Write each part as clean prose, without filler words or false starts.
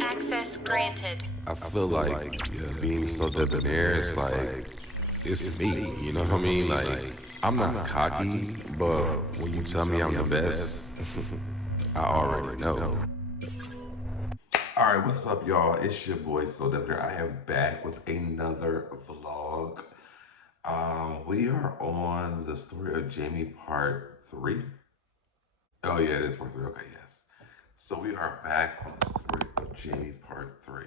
Access granted. I feel like being SoDebNair is like, it's me, you know what I mean? Like, I'm not cocky, but when you tell me I'm the best, I already know. All right, what's up, y'all? It's your boy SoDebNair. I am back with another vlog. We are on the story of Jamie part 3. Oh yeah, it is part 3. Okay, yes. So we are back on the story of Jamie part 3.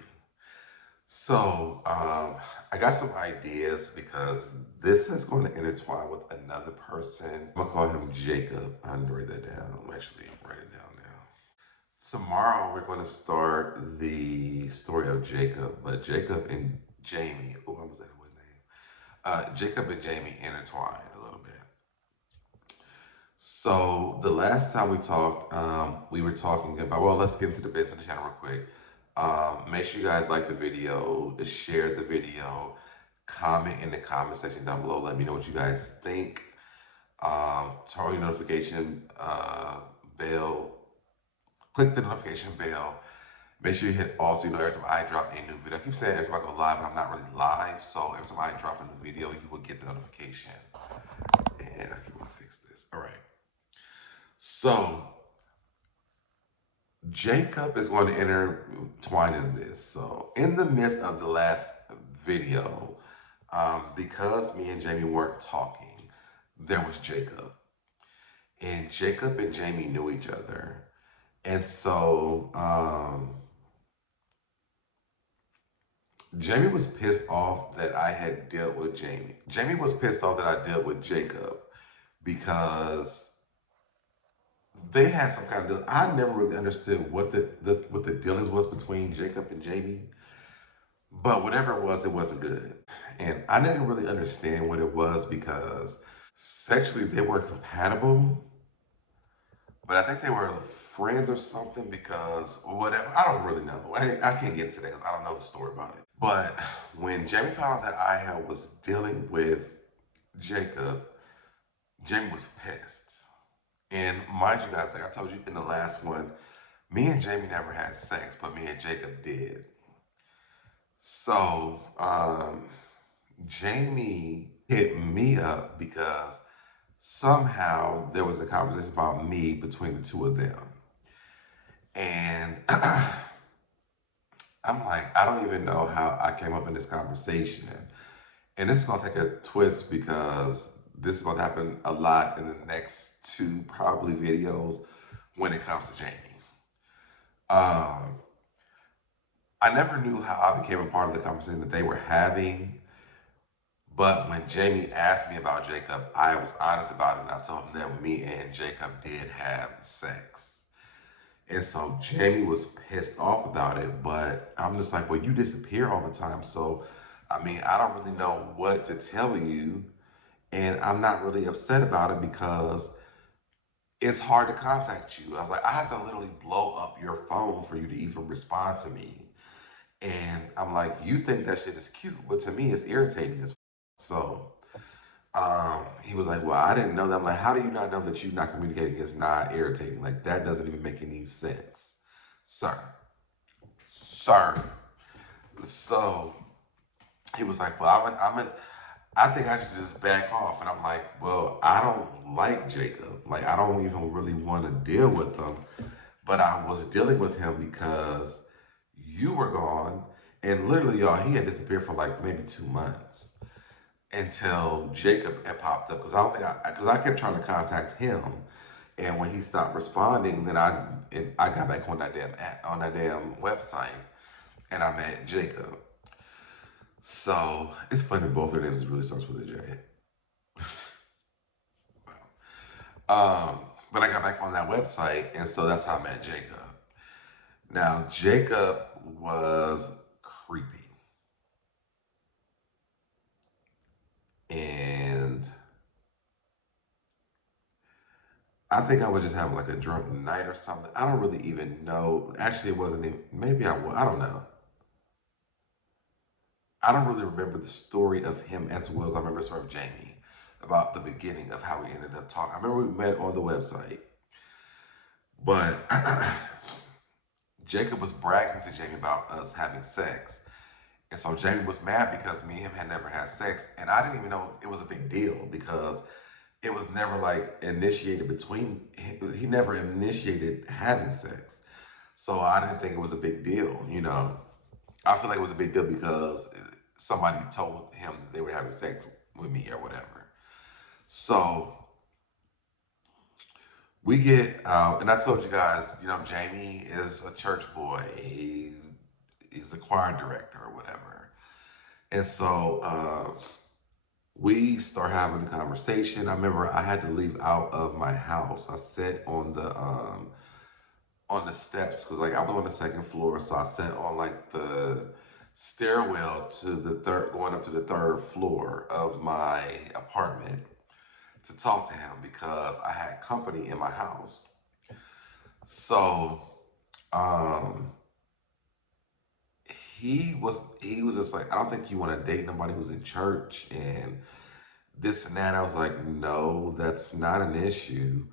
So, I got some ideas because this is going to intertwine with another person. I'm gonna call him Jacob. I'm gonna write that down. I'm actually write it down now. Tomorrow we're going to start the story of Jacob, but Jacob and Jamie. Oh, I was at his name. Jacob and Jamie intertwine a little bit. So the last time we talked, we were talking about, well, let's get into the business channel real quick. Make sure you guys like the video, share the video, comment in the comment section down below. Let me know what you guys think. Turn on your notification bell. Click the notification bell. Make sure you hit all so you know every time I drop a new video. I keep saying every time I go live, but I'm not really live. So every time I drop a new video, you will get the notification. And I keep want to fix this. All right. So Jacob is going to intertwine in this. So in the midst of the last video, because me and Jamie weren't talking, there was Jacob. And Jacob and Jamie knew each other. And so Jamie was pissed off that I had dealt with Jamie. Jamie was pissed off that I dealt with Jacob because they had some kind of deal. I never really understood what the dealings was between Jacob and Jamie, but whatever it wasn't good. And I didn't really understand what it was because sexually they weren't compatible, but I think they were friends or something because whatever. I don't really know. I can't get into that because I don't know the story about it. But when Jamie found out that I was dealing with Jacob, Jamie was pissed. And mind you guys, like I told you in the last one, me and Jamie never had sex, but me and Jacob did. So Jamie hit me up because somehow there was a conversation about me between the two of them. And I'm like, I don't even know how I came up in this conversation. And this is going to take a twist because this is going to happen a lot in the next 2 probably videos when it comes to Jamie. I never knew how I became a part of the conversation that they were having. But when Jamie asked me about Jacob, I was honest about it. And I told him that me and Jacob did have sex. And so Jamie was pissed off about it. But I'm just like, well, you disappear all the time. So, I mean, I don't really know what to tell you. And I'm not really upset about it because it's hard to contact you. I was like, I have to literally blow up your phone for you to even respond to me. And I'm like, you think that shit is cute, but to me, it's irritating as so. He was like, well, I didn't know that. I'm like, how do you not know that you not communicating is not irritating? Like, that doesn't even make any sense, sir. Sir. So he was like, well, I think I should just back off. And I'm like, well, I don't like Jacob. Like, I don't even really want to deal with him. But I was dealing with him because you were gone. And literally, y'all, he had disappeared for like maybe 2 months until Jacob had popped up. Because I kept trying to contact him. And when he stopped responding, then I got back on that damn website and I met Jacob. So it's funny both their names really starts with a J. But I got back on that website, and so that's how I met Jacob. Now Jacob was creepy, and I think I was just having like a drunk night or something. I don't really even know. Actually, it wasn't even. Maybe I was. I don't know. I don't really remember the story of him as well as I remember the story of Jamie about the beginning of how we ended up talking. I remember we met on the website, but Jacob was bragging to Jamie about us having sex. And so Jamie was mad because me and him had never had sex. And I didn't even know it was a big deal because it was never like initiated between, he never initiated having sex. So I didn't think it was a big deal, you know. I feel like it was a big deal because somebody told him that they were having sex with me or whatever. So we get, and I told you guys, you know, Jamie is a church boy. He's a choir director or whatever. And so we start having a conversation. I remember I had to leave out of my house. I sat on the steps because like I was on the second floor, so I sat on like the stairwell to the third, going up to the third floor of my apartment to talk to him because I had company in my house. So um, he was just like, I don't think you want to date nobody who's in church and this and that. I was like, no, that's not an issue.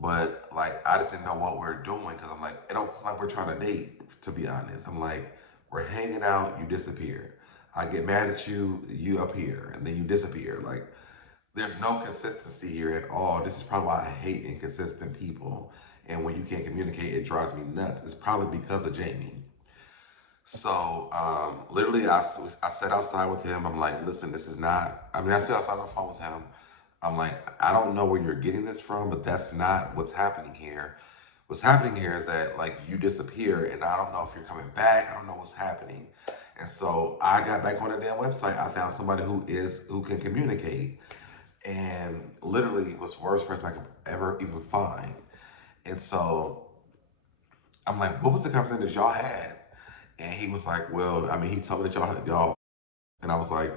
But like, I just didn't know what we're doing because I'm like, it don't look like we're trying to date, to be honest. I'm like, we're hanging out, you disappear. I get mad at you, you up here, and then you disappear. Like, there's no consistency here at all. This is probably why I hate inconsistent people. And when you can't communicate, it drives me nuts. It's probably because of Jamie. So literally, I sat outside with him. I'm like, listen, this is not. I mean, I sat outside on the phone with him. I'm like, I don't know where you're getting this from, but that's not what's happening here. What's happening here is that like you disappear, and I don't know if you're coming back. I don't know what's happening. And so I got back on the damn website. I found somebody who can communicate, and literally was the worst person I could ever even find. And so I'm like, what was the conversation that y'all had? And he was like, well, I mean, he told me that y'all, and I was like,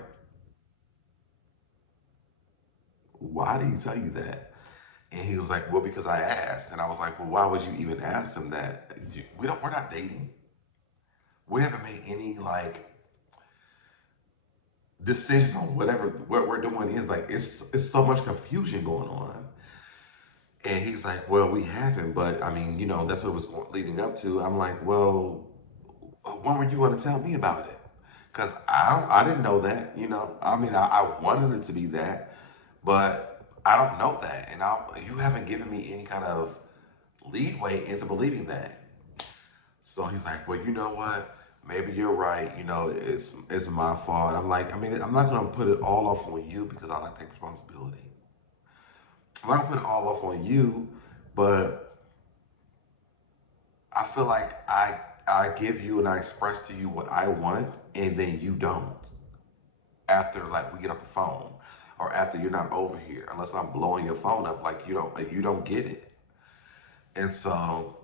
why did he tell you that? And he was like, well, because I asked. And I was like, well, why would you even ask him that? We're not dating. We haven't made any like decisions on whatever what we're doing is like, it's so much confusion going on. And he's like, well, we haven't, but I mean, you know, that's what it was leading up to. I'm like, well, when were you going to tell me about it? Because I didn't know that, you know. I mean, I wanted it to be that, but I don't know that. And you haven't given me any kind of leadway into believing that. So he's like, well, you know what? Maybe you're right. You know, it's my fault. I'm like, I mean, I'm not going to put it all off on you because I like to take responsibility. I'm not going to put it all off on you, but I feel like I give you and I express to you what I want, and then you don't. After like we get off the phone, or after you're not over here, unless I'm blowing your phone up, like you don't get it. And so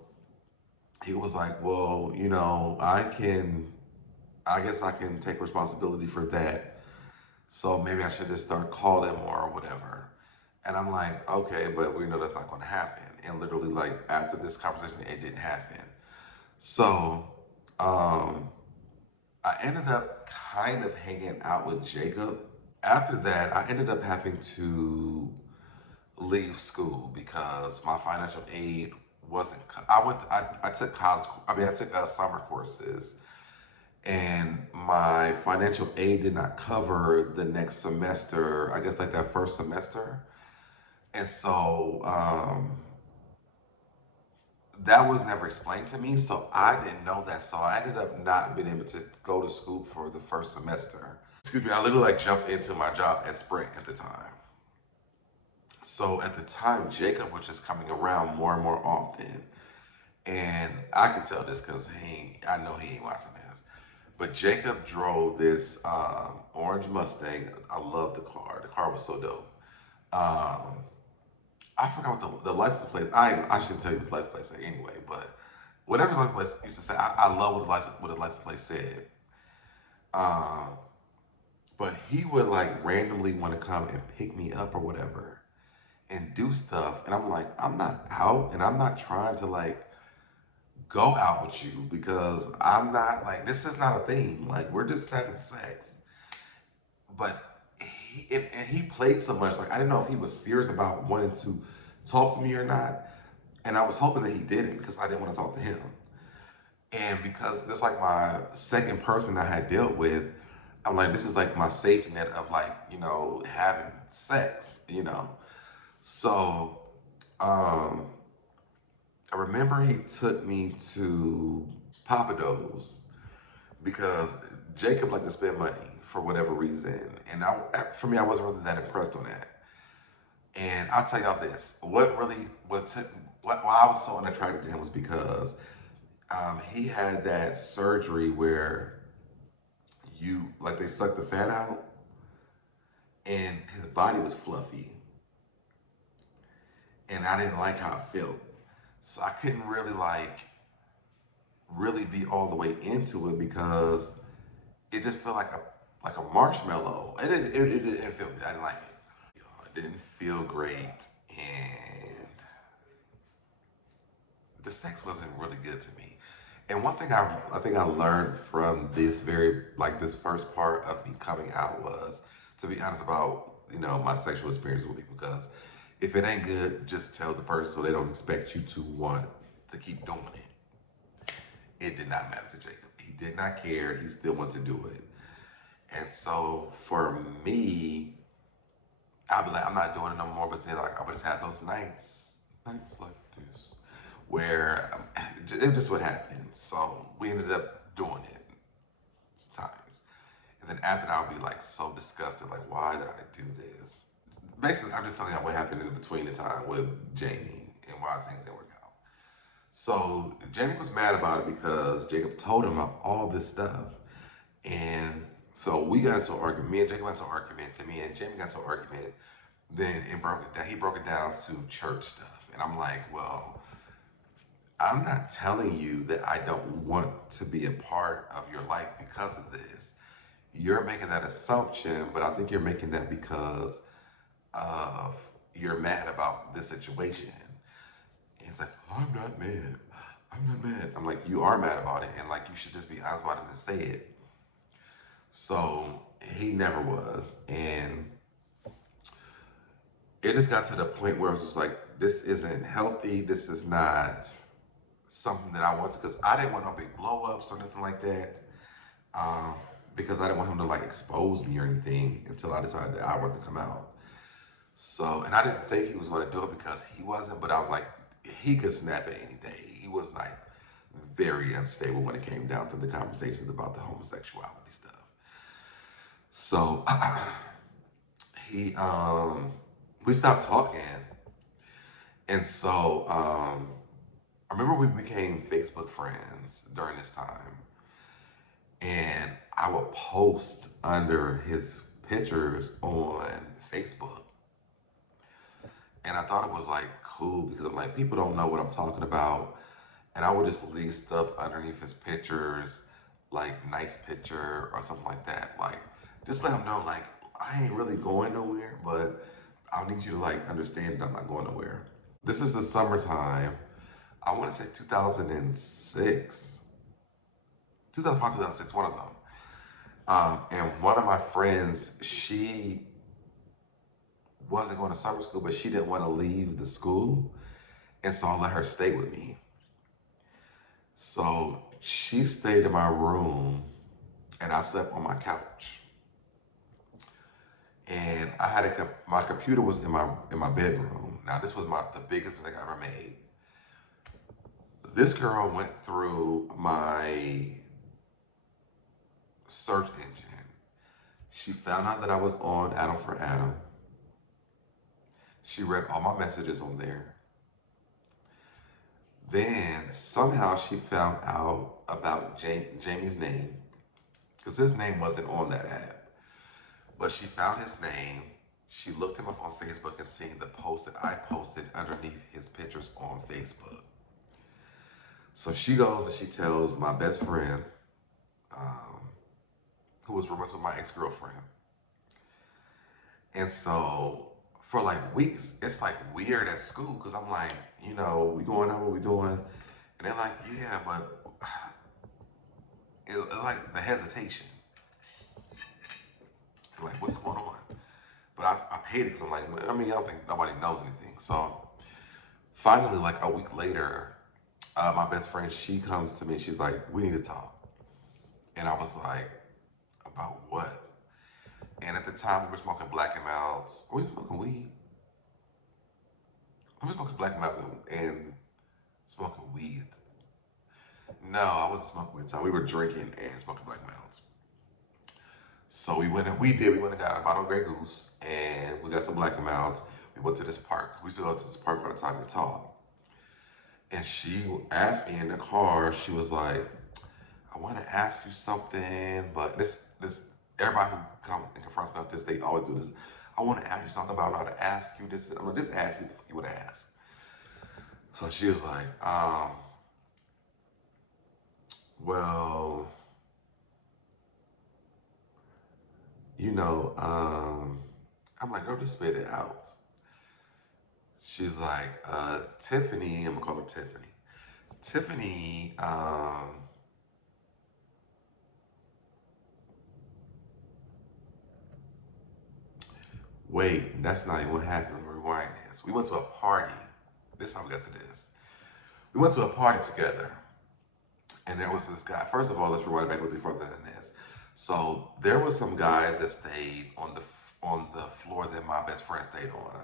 he was like, well, you know, I guess I can take responsibility for that. So maybe I should just start calling more or whatever. And I'm like, okay, but we know that's not going to happen. And literally, like after this conversation, it didn't happen. So um, I ended up kind of hanging out with Jacob. After that, I ended up having to leave school because my financial aid wasn't. I took college. I mean, I took summer courses, and my financial aid did not cover the next semester. I guess like that first semester, and so that was never explained to me, so I didn't know that. So I ended up not being able to go to school for the first semester. Excuse me, I literally like jumped into my job at Sprint at the time. So at the time, Jacob was just coming around more and more often. And I can tell this because I know he ain't watching this. But Jacob drove this orange Mustang. I love the car. The car was so dope. Um, I forgot what the license plate. I shouldn't tell you what the license plate said anyway, but whatever the license plate used to say, I love what the license plate said. Um, but he would like randomly want to come and pick me up or whatever and do stuff, and I'm like, I'm not out, and I'm not trying to like go out with you because I'm not like this is not a thing. Like we're just having sex, but and he played so much. Like I didn't know if he was serious about wanting to talk to me or not. And I was hoping that he didn't because I didn't want to talk to him. And because this like my second person I had dealt with, I'm like, this is like my safety net of like, having sex. So um I remember he took me to Papa Do's because Jacob liked to spend money for whatever reason. And for me, I wasn't really that impressed on that. And I'll tell y'all this: why I was so unattracted to him was because he had that surgery where they suck the fat out, and his body was fluffy, and I didn't like how it felt, so I couldn't really be all the way into it because it just felt like a marshmallow. It didn't feel good. I didn't like it. It didn't feel great, and the sex wasn't really good to me. And one thing I think I learned from this first part of me coming out was to be honest about my sexual experiences with people, because if it ain't good, just tell the person so they don't expect you to want to keep doing it. It did not matter to Jacob. He did not care. He still wanted to do it. And so for me, I'll be like, I'm not doing it no more. But then I would just have those nights like this, where it just what happened. So we ended up doing it times. And then after that, I'll be like so disgusted, like, why did I do this? Basically, I'm just telling you what happened in between the time with Jamie and why things didn't work out. So Jamie was mad about it because Jacob told him about all this stuff. And so we got into an argument. Me and Jacob got into an argument. Then me and Jamie got into an argument. Then he broke it down to church stuff. And I'm like, well, I'm not telling you that I don't want to be a part of your life because of this. You're making that assumption, but I think you're making that because of you're mad about this situation. He's like, oh, I'm not mad. I'm not mad. I'm like, you are mad about it, and like you should just be honest about it and say it. So he never was, and it just got to the point where it was just like, this isn't healthy. This is not something that I want to, because I didn't want no big blow ups or nothing like that. Um, because I didn't want him to like expose me or anything until I decided that I wanted to come out. So, and I didn't think he was going to do it because he wasn't, but I'm like, he could snap at any day. He was like very unstable when it came down to the conversations about the homosexuality stuff. So he, we stopped talking, and so I remember we became Facebook friends during this time, and I would post under his pictures on Facebook. And I thought it was like cool because I'm like, people don't know what I'm talking about. And I would just leave stuff underneath his pictures, like nice picture or something like that. Like, just let him know, like, I ain't really going nowhere, but I need you to like understand that I'm not going nowhere. This is the summertime. I want to say 2006, 2005, 2006, one of them. And one of my friends, she wasn't going to summer school, but she didn't want to leave the school. And so I let her stay with me. So she stayed in my room and I slept on my couch. And I had my computer was in my bedroom. Now this was the biggest mistake I ever made. This girl went through my search engine. She found out that I was on Adam for Adam. She read all my messages on there. Then somehow she found out about Jamie's name, because his name wasn't on that app. But she found his name. She looked him up on Facebook and seen the post that I posted underneath his pictures on Facebook. So she goes and she tells my best friend, who was roommates with my ex-girlfriend. And so for like weeks, it's like weird at school because I'm like, we going out, what we doing? And they're like, yeah, but it's like the hesitation. I'm like, what's going on? But I hate it because I'm like, I don't think nobody knows anything. So finally, like a week later, My best friend, she comes to me. She's like, "We need to talk," and I was like, "About what?" And at the time, we were smoking Black and Milds. Were we smoking weed? I was smoking Black and Milds and smoking weed. No, I wasn't smoking weed. So we were drinking and smoking Black Mounds. So we went and got a bottle of Grey Goose and we got some Black and Mounds. We went to this park. We used to go to this park all the time to talk. And she asked me in the car, she was like, I want to ask you something, but this everybody who comes and confronts me about this, they always do this. I want to ask you something, but I don't know how to ask you this. I'm like, just ask me what the fuck you want to ask. So she was like, well, you know, I'm like, girl, just spit it out. She's like, Tiffany, I'm gonna call her Tiffany. Tiffany, wait, that's not even what happened. Rewind this. We went to a party. This is how we got to this. We went to a party together, and there was this guy. First of all, let's rewind back a little bit further than this. So there was some guys that stayed on the floor that my best friend stayed on.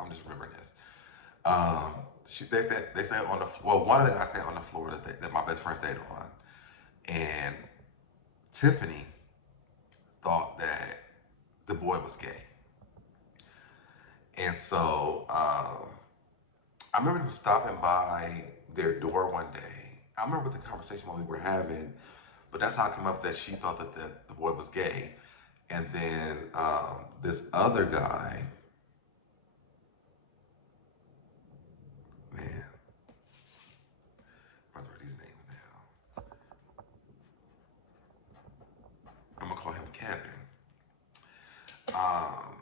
I'm just remembering this. They said on the well, one of the guys stayed on the floor that my best friend stayed on, and Tiffany thought that the boy was gay, and so I remember he was stopping by their door one day. I remember the conversation we were having, but that's how it came up that she thought that the boy was gay, and then this other guy, man, what are these names now? I'm gonna call him Kevin. Um,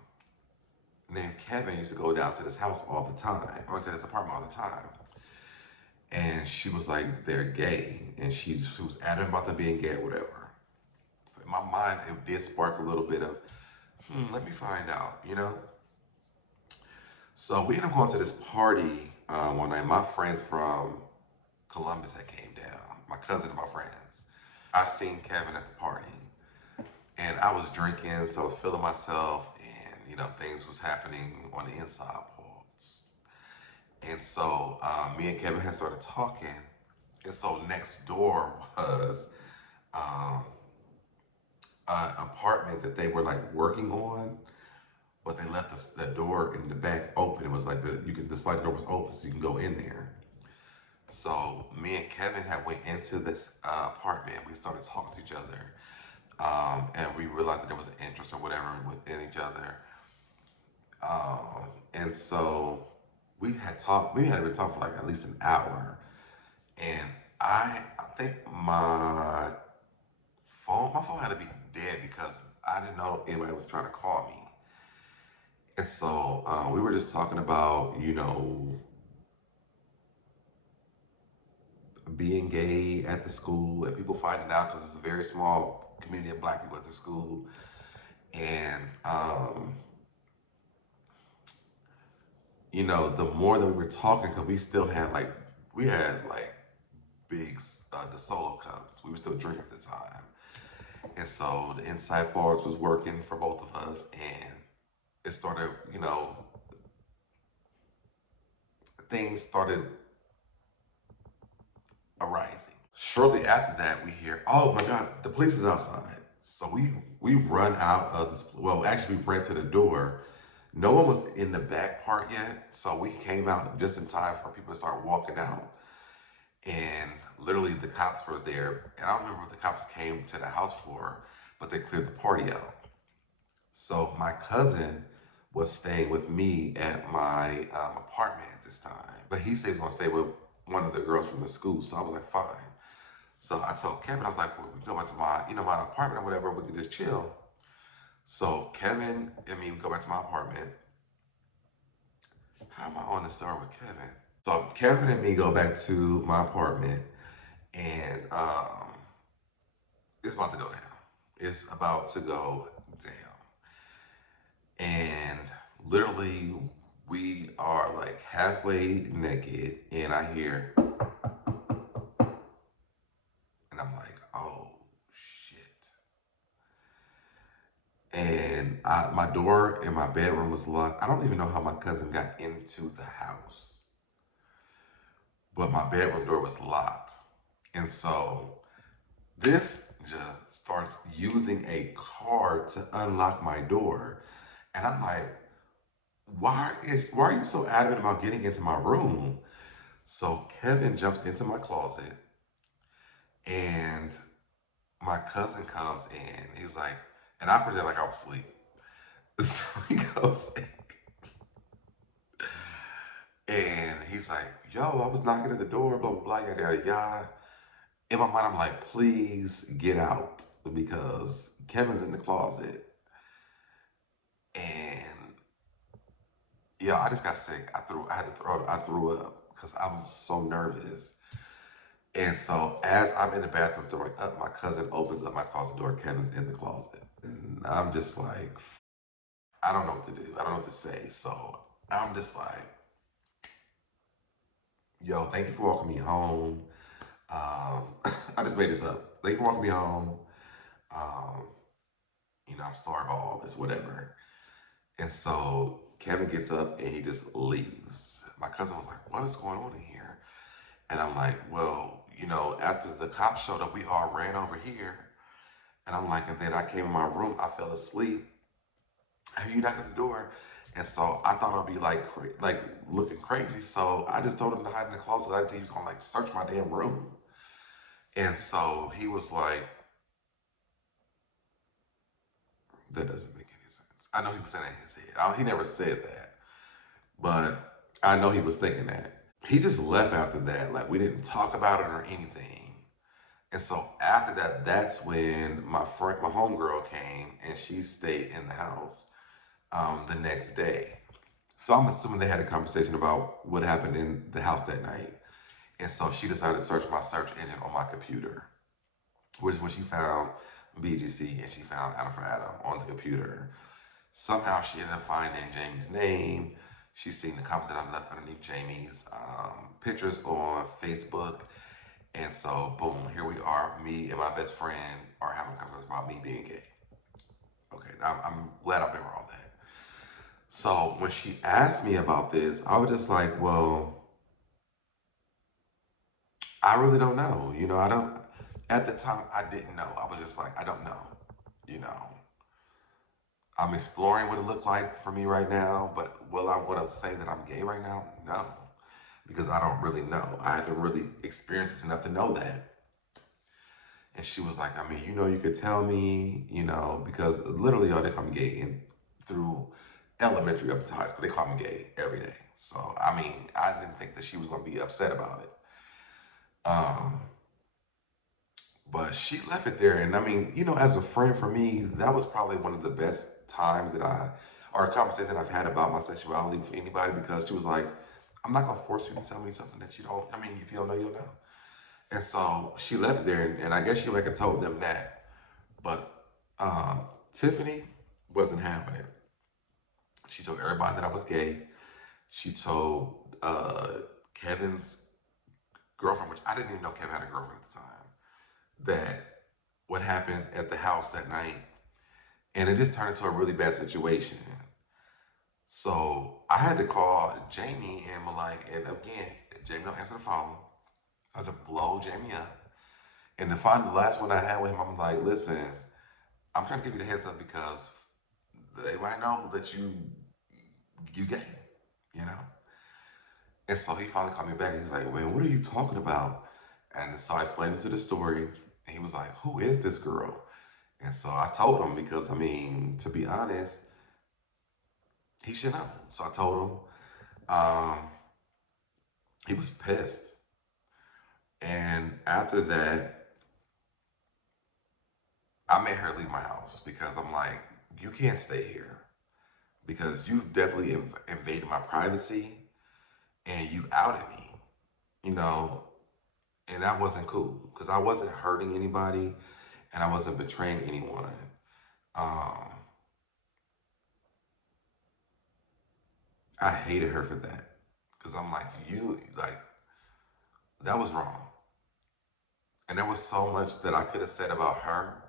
Named Kevin used to go down to this house all the time, or to this apartment all the time. And she was like, they're gay. And she was adamant about them being gay or whatever. So in my mind, it did spark a little bit of, let me find out, you know? So we ended up going to this party one night. My friends from Columbus had came down, my cousin and my friends. I seen Kevin at the party. And I was drinking, so I was feeling myself, and things was happening on the inside parts. And so me and Kevin had started talking, and so next door was um, an apartment that they were like working on, but they left the door in the back open. It was like the sliding door was open, so you can go in there. So me and Kevin had went into this apartment. We started talking to each other. And we realized that there was an interest or whatever within each other. And so we had talked, we had been talking for like at least an hour. And I think my phone had to be dead because I didn't know anybody was trying to call me. And so we were just talking about, being gay at the school and people finding out because it's a very small community of black people at the school. And the more that we were talking, because we had like big the solo cups. We were still drinking at the time, and so the inside bars was working for both of us, and it started. Things started arising. Shortly after that, we hear, "Oh my God, the police is outside!" So we run out of this. Well, actually, we ran to the door. No one was in the back part yet, so we came out just in time for people to start walking out. And literally, the cops were there. And I don't remember if the cops came to the house floor, but they cleared the party out. So my cousin was staying with me at my apartment at this time, but he said he was gonna stay with one of the girls from the school. So I was like, fine. So I told Kevin, I was like, well, we can go back to my apartment or whatever. We could just chill. So Kevin and me go back to my apartment. How am I on the story with Kevin? So Kevin and me go back to my apartment, and it's about to go down. It's about to go down. And literally, we are like halfway naked, and I hear my door in my bedroom was locked. I don't even know how my cousin got into the house, but my bedroom door was locked. And so this just starts using a card to unlock my door. And I'm like, why are you so adamant about getting into my room? So Kevin jumps into my closet and my cousin comes in. He's like, and I pretend like I was asleep. So he goes in and he's like, yo, I was knocking at the door, blah, blah, blah, yada, yada, yada. In my mind, I'm like, please get out because Kevin's in the closet. And yeah, I just got sick. I threw up because I was so nervous. And so as I'm in the bathroom throwing up, my cousin opens up my closet door. Kevin's in the closet. And I'm just like, I don't know what to do. I don't know what to say. So I'm just like, yo, thank you for walking me home. I just made this up. Thank you for walking me home. Um, I'm sorry about all this, whatever. And so Kevin gets up and he just leaves. My cousin was like, what is going on in here? And I'm like, well, after the cops showed up, we all ran over here. And I'm like, and then I came in my room, I fell asleep. I hear you knock at the door. And so I thought I'd be like looking crazy. So I just told him to hide in the closet. I didn't think he was gonna like search my damn room. And so he was like, that doesn't make any sense. I know he was saying that in his head. He never said that, but I know he was thinking that. He just left after that. Like we didn't talk about it or anything. And so after that, that's when my homegirl came and she stayed in the house the next day. So I'm assuming they had a conversation about what happened in the house that night. And so she decided to search my search engine on my computer, which is when she found BGC and she found Adam for Adam on the computer. Somehow she ended up finding Jamie's name. She's seen the comments that I left underneath Jamie's pictures on Facebook. And so, boom, here we are. Me and my best friend are having a conversation about me being gay. Okay, I'm glad I remember all that. So when she asked me about this, I was just like, well, I really don't know. I don't, at the time, I didn't know. I was just like, I don't know. You know, I'm exploring what it looked like for me right now, but will I want to say that I'm gay right now? No, because I don't really know. I haven't really experienced this enough to know that. And she was like, I mean, you could tell me, because literally, y'all, they call me gay through elementary up to high school. They call me gay every day. So, I mean, I didn't think that she was going to be upset about it. Um, but she left it there. And I mean, as a friend for me, that was probably one of the best times or a conversation I've had about my sexuality with anybody because she was like, I'm not going to force you to tell me something that you don't, if you don't know, you'll know. And so she left it there, and I guess she like had told them that. But Tiffany wasn't having it. She told everybody that I was gay. She told Kevin's girlfriend, which I didn't even know Kevin had a girlfriend at the time, that what happened at the house that night. And it just turned into a really bad situation. So I had to call Jamie and and again, Jamie don't answer the phone. I had to blow Jamie up. And to find the last one I had with him, I'm like, listen, I'm trying to give you the heads up because they might know that you gay, you know? And so he finally called me back. He's like, man, what are you talking about? And so I explained to the story. And he was like, who is this girl? And so I told him because, to be honest, he should know. So I told him. He was pissed. And after that, I made her leave my house because I'm like, you can't stay here because you definitely invaded my privacy and you outed me, you know, and that wasn't cool because I wasn't hurting anybody and I wasn't betraying anyone. Um, I hated her for that because I'm like, that was wrong. And there was so much that I could have said about her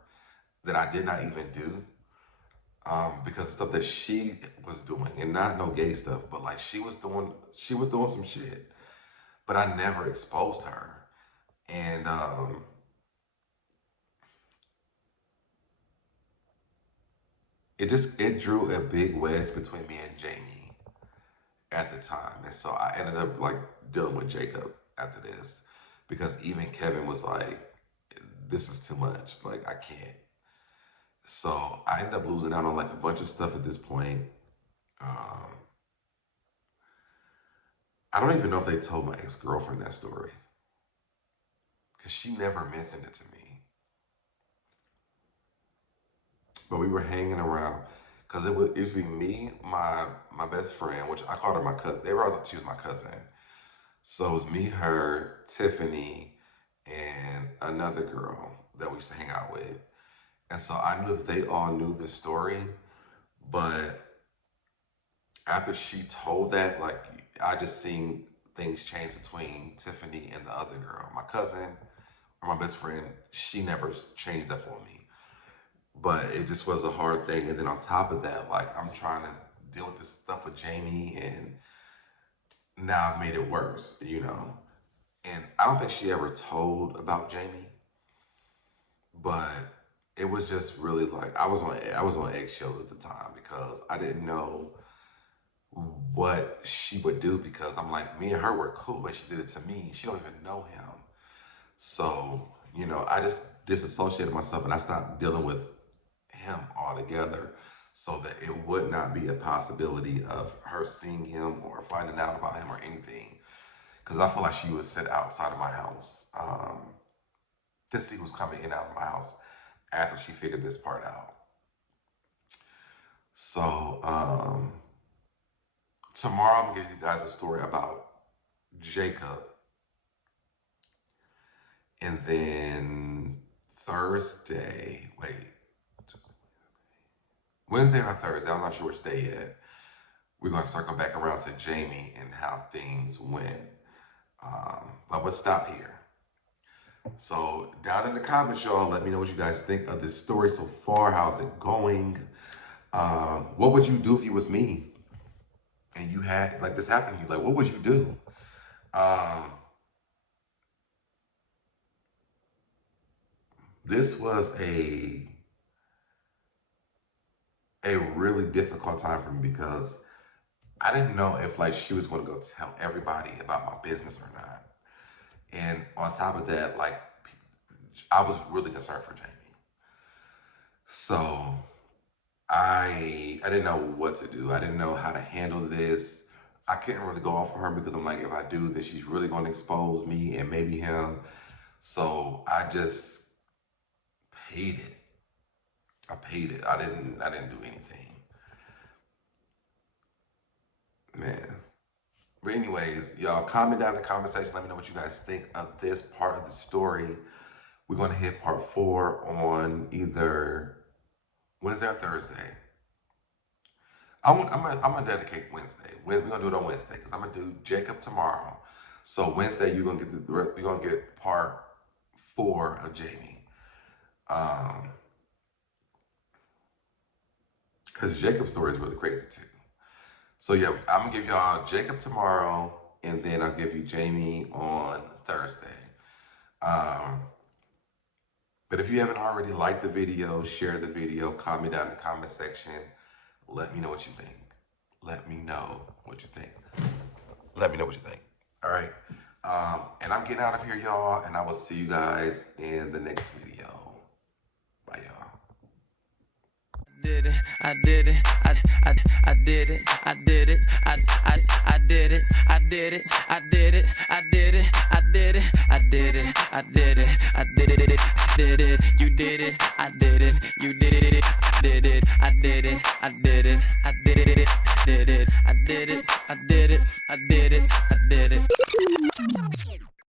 that I did not even do. because the stuff that she was doing, and not no gay stuff, but like she was doing some shit, but I never exposed her, and it drew a big wedge between me and Jamie at the time, and so I ended up like dealing with Jacob after this, because even Kevin was like, "This is too much. Like I can't." So I ended up losing out on like a bunch of stuff at this point. Um, I don't even know if they told my ex girlfriend that story because she never mentioned it to me. But we were hanging around because it used to be me, my best friend, which I called her my cousin. They were all thought she was my cousin. So it was me, her, Tiffany, and another girl that we used to hang out with. And so I knew that they all knew the story, but after she told that, like I just seen things change between Tiffany and the other girl. My cousin or my best friend, she never changed up on me. But it just was a hard thing. And then on top of that, like I'm trying to deal with this stuff with Jamie, and now I've made it worse, you know. And I don't think she ever told about Jamie, but it was just really like I was on eggshells at the time because I didn't know what she would do, because I'm like, me and her were cool and she did it to me. She don't even know him. So, you know, I just disassociated myself and I stopped dealing with him altogether so that it would not be a possibility of her seeing him or finding out about him or anything. Because I feel like she would sit outside of my house to see who's coming in and out of my house after she figured this part out. So, tomorrow I'm gonna give you guys a story about Jacob. And then Wednesday or Thursday, I'm not sure which day yet, we're gonna circle back around to Jamie and how things went. But we'll stop here. So down in the comments, y'all, let me know what you guys think of this story so far. How's it going? What would you do if you was me and you had like this happen to you? Like, what would you do? Um, this was a really difficult time for me because I didn't know if like she was going to go tell everybody about my business or not. And on top of that, like I was really concerned for Jamie. So I didn't know what to do. I didn't know how to handle this. I couldn't really go off of her because I'm like, if I do, then she's really going to expose me and maybe him. So I just paid it. I paid it. I didn't do anything. Man. But anyways, y'all comment down in the comment section. Let me know what you guys think of this part of the story. We're going to hit part 4 on either Wednesday or Thursday. I'm gonna dedicate Wednesday. We're gonna do it on Wednesday because I'm gonna do Jacob tomorrow. So Wednesday you're gonna get you're gonna get part 4 of Jamie. Because Jacob's story is really crazy too. So yeah, I'm gonna give y'all Jacob tomorrow, and then I'll give you Jamie on Thursday. Um, but if you haven't already liked the video, share the video, comment down in the comment section. Let me know what you think. Let me know what you think. Let me know what you think. All right. And I'm getting out of here, y'all, and I will see you guys in the next video. Bye, y'all. Did it, I did it, I did it, I did it, I did it, I did it, I did it, I did it, I did it, I did it, I did it, I did it, I did it.